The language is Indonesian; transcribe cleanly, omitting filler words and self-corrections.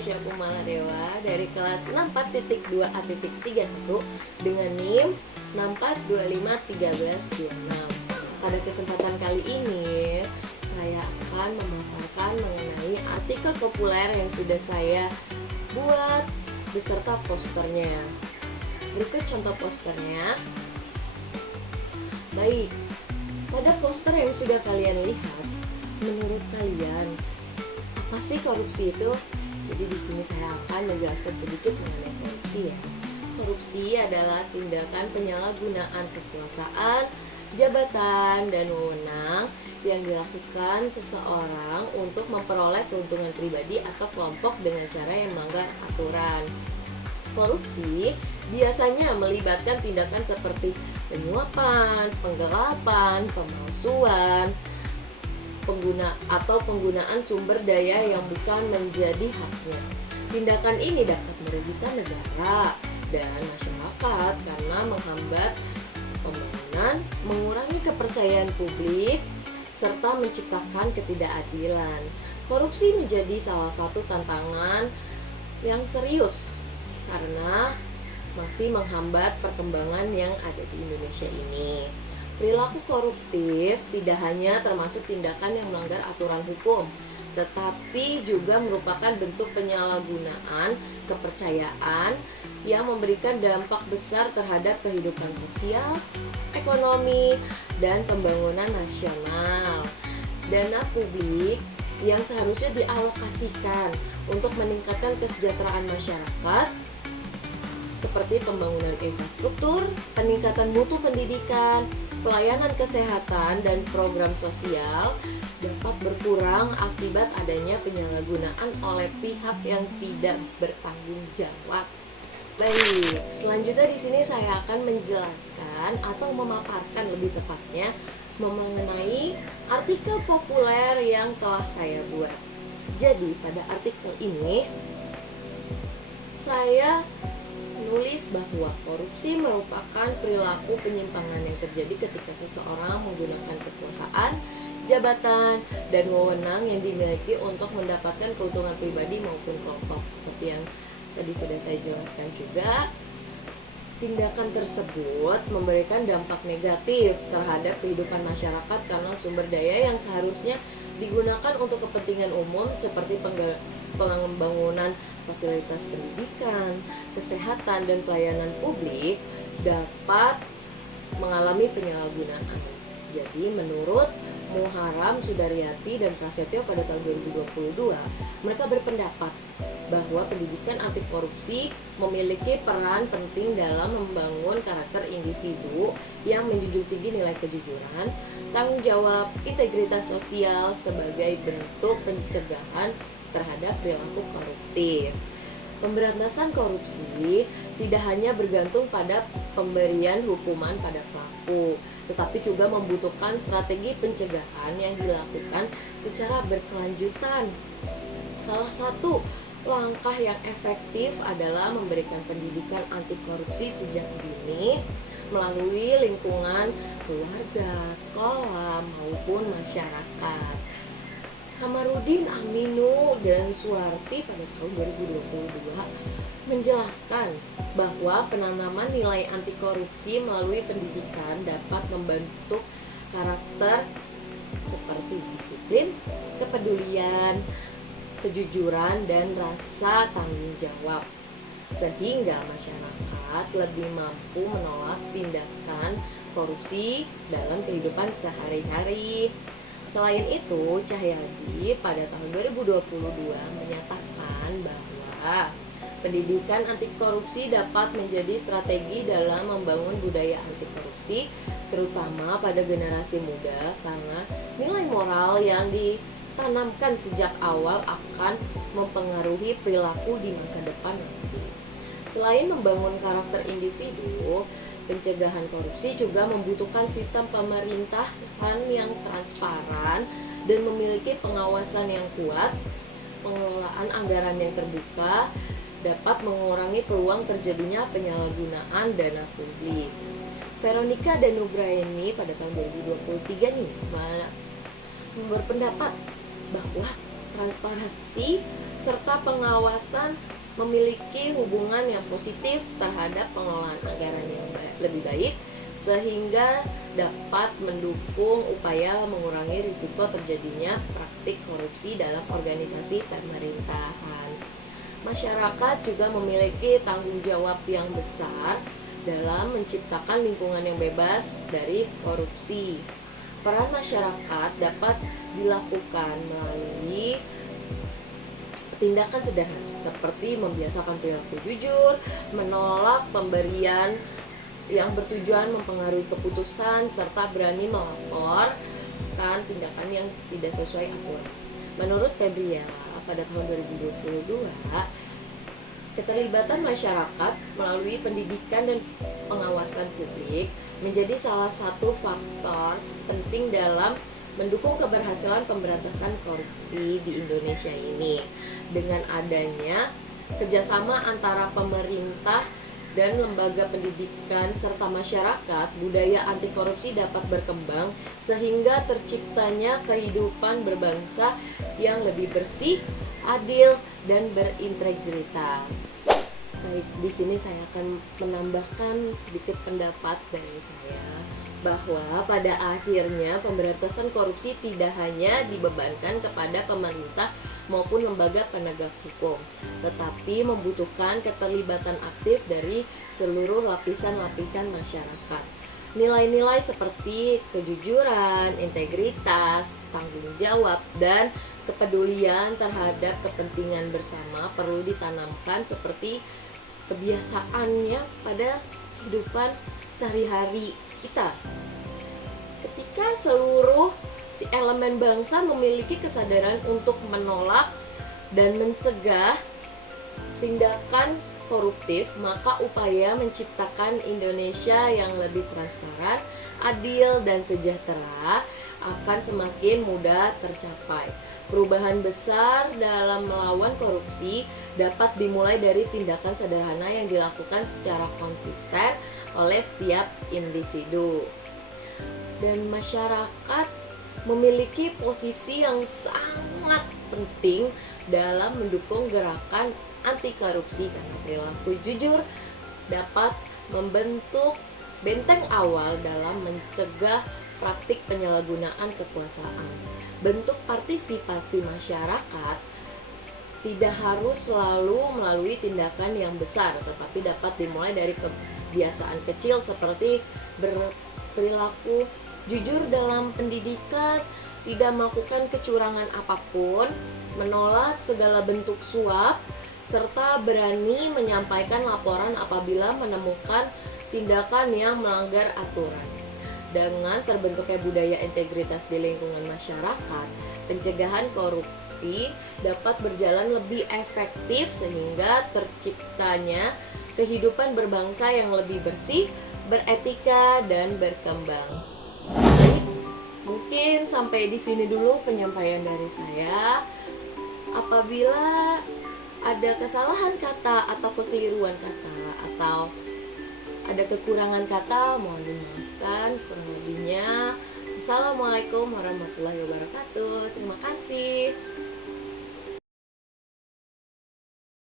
Syafu Maladewa dari kelas 64.2A.31 dengan NIM 64251326. Pada kesempatan kali ini, saya akan memaparkan mengenai artikel populer yang sudah saya buat beserta posternya. Berikut contoh posternya. Baik, pada poster yang sudah kalian lihat, menurut kalian apa sih korupsi itu? Jadi di sini saya akan menjelaskan sedikit mengenai korupsi ya. Korupsi adalah tindakan penyalahgunaan kekuasaan, jabatan, dan wewenang yang dilakukan seseorang untuk memperoleh keuntungan pribadi atau kelompok dengan cara yang melanggar aturan. Korupsi biasanya melibatkan tindakan seperti penyuapan, penggelapan, pemalsuan, penggunaan sumber daya yang bukan menjadi haknya. Tindakan ini dapat merugikan negara dan masyarakat karena menghambat pembangunan, mengurangi kepercayaan publik, serta menciptakan ketidakadilan. Korupsi menjadi salah satu tantangan yang serius karena masih menghambat perkembangan yang ada di Indonesia ini. Perilaku koruptif tidak hanya termasuk tindakan yang melanggar aturan hukum, tetapi juga merupakan bentuk penyalahgunaan kepercayaan yang memberikan dampak besar terhadap kehidupan sosial, ekonomi, dan pembangunan nasional. Dana publik yang seharusnya dialokasikan untuk meningkatkan kesejahteraan masyarakat seperti pembangunan infrastruktur, peningkatan mutu pendidikan, pelayanan kesehatan, dan program sosial dapat berkurang akibat adanya penyalahgunaan oleh pihak yang tidak bertanggung jawab. Baik, selanjutnya di sini saya akan menjelaskan atau memaparkan lebih tepatnya mengenai artikel populer yang telah saya buat. Jadi pada artikel ini saya menulis bahwa korupsi merupakan perilaku penyimpangan yang terjadi ketika seseorang menggunakan kekuasaan, jabatan, dan wewenang yang dimiliki untuk mendapatkan keuntungan pribadi maupun kelompok. Seperti yang tadi sudah saya jelaskan juga, tindakan tersebut memberikan dampak negatif terhadap kehidupan masyarakat karena sumber daya yang seharusnya digunakan untuk kepentingan umum seperti pembangunan fasilitas pendidikan, kesehatan, dan pelayanan publik dapat mengalami penyalahgunaan. Jadi menurut Muharam Sudaryati dan Prasetyo pada tahun 2022, mereka berpendapat bahwa pendidikan anti korupsi memiliki peran penting dalam membangun karakter individu yang menjunjung tinggi nilai kejujuran, tanggung jawab, integritas sosial sebagai bentuk pencegahan terhadap perilaku koruptif. Pemberantasan korupsi tidak hanya bergantung pada pemberian hukuman pada pelaku, tetapi juga membutuhkan strategi pencegahan yang dilakukan secara berkelanjutan. Salah satu langkah yang efektif adalah memberikan pendidikan anti korupsi sejak dini melalui lingkungan keluarga, sekolah, maupun masyarakat. Kamarudin Aminu dan Suwarti pada tahun 2022 menjelaskan bahwa penanaman nilai anti korupsi melalui pendidikan dapat membentuk karakter seperti disiplin, kepedulian, kejujuran, dan rasa tanggung jawab, sehingga masyarakat lebih mampu menolak tindakan korupsi dalam kehidupan sehari-hari. Selain itu, Cahyadi pada tahun 2022 menyatakan bahwa pendidikan anti korupsi dapat menjadi strategi dalam membangun budaya anti korupsi, terutama pada generasi muda, karena nilai moral yang ditanamkan sejak awal akan mempengaruhi perilaku di masa depan nanti. Selain membangun karakter individu, pencegahan korupsi juga membutuhkan sistem pemerintahan yang transparan dan memiliki pengawasan yang kuat. Pengelolaan anggaran yang terbuka dapat mengurangi peluang terjadinya penyalahgunaan dana publik. Veronica dan Nugraini pada tahun 2023 nih berpendapat bahwa transparansi serta pengawasan memiliki hubungan yang positif terhadap pengelolaan anggaran yang lebih baik, sehingga dapat mendukung upaya mengurangi risiko terjadinya praktik korupsi dalam organisasi pemerintahan. Masyarakat juga memiliki tanggung jawab yang besar dalam menciptakan lingkungan yang bebas dari korupsi. Peran masyarakat dapat dilakukan melalui tindakan sederhana seperti membiasakan perilaku jujur, menolak pemberian yang bertujuan mempengaruhi keputusan, serta berani melaporkan tindakan yang tidak sesuai aturan. Menurut Febria, pada tahun 2022, keterlibatan masyarakat melalui pendidikan dan pengawasan publik menjadi salah satu faktor penting dalam mendukung keberhasilan pemberantasan korupsi di Indonesia ini. Dengan adanya kerjasama antara pemerintah dan lembaga pendidikan serta masyarakat, budaya anti korupsi dapat berkembang sehingga terciptanya kehidupan berbangsa yang lebih bersih, adil, dan berintegritas. Baik, di sini saya akan menambahkan sedikit pendapat dari saya bahwa pada akhirnya pemberantasan korupsi tidak hanya dibebankan kepada pemerintah maupun lembaga penegak hukum, tetapi membutuhkan keterlibatan aktif dari seluruh lapisan-lapisan masyarakat. Nilai-nilai seperti kejujuran, integritas, tanggung jawab, dan kepedulian terhadap kepentingan bersama perlu ditanamkan seperti kebiasaannya pada kehidupan sehari-hari kita. Ketika seluruh si elemen bangsa memiliki kesadaran untuk menolak dan mencegah tindakan koruptif, maka upaya menciptakan Indonesia yang lebih transparan, adil, dan sejahtera akan semakin mudah tercapai. Perubahan besar dalam melawan korupsi dapat dimulai dari tindakan sederhana yang dilakukan secara konsisten oleh setiap individu. Dan masyarakat memiliki posisi yang sangat penting dalam mendukung gerakan anti korupsi karena perilaku jujur dapat membentuk benteng awal dalam mencegah praktik penyalahgunaan kekuasaan. Bentuk partisipasi masyarakat tidak harus selalu melalui tindakan yang besar, tetapi dapat dimulai dari kebiasaan kecil seperti berperilaku jujur dalam pendidikan, tidak melakukan kecurangan apapun, menolak segala bentuk suap, serta berani menyampaikan laporan apabila menemukan tindakan yang melanggar aturan. Dengan terbentuknya budaya integritas di lingkungan masyarakat, pencegahan korupsi dapat berjalan lebih efektif sehingga terciptanya kehidupan berbangsa yang lebih bersih, beretika, dan berkembang. Baik, mungkin sampai di sini dulu penyampaian dari saya. Apabila ada kesalahan kata atau kekeliruan kata atau ada kekurangan kata, mohon dimaafkan. Kurang lebihnya, Assalamualaikum warahmatullahi wabarakatuh. Terima kasih.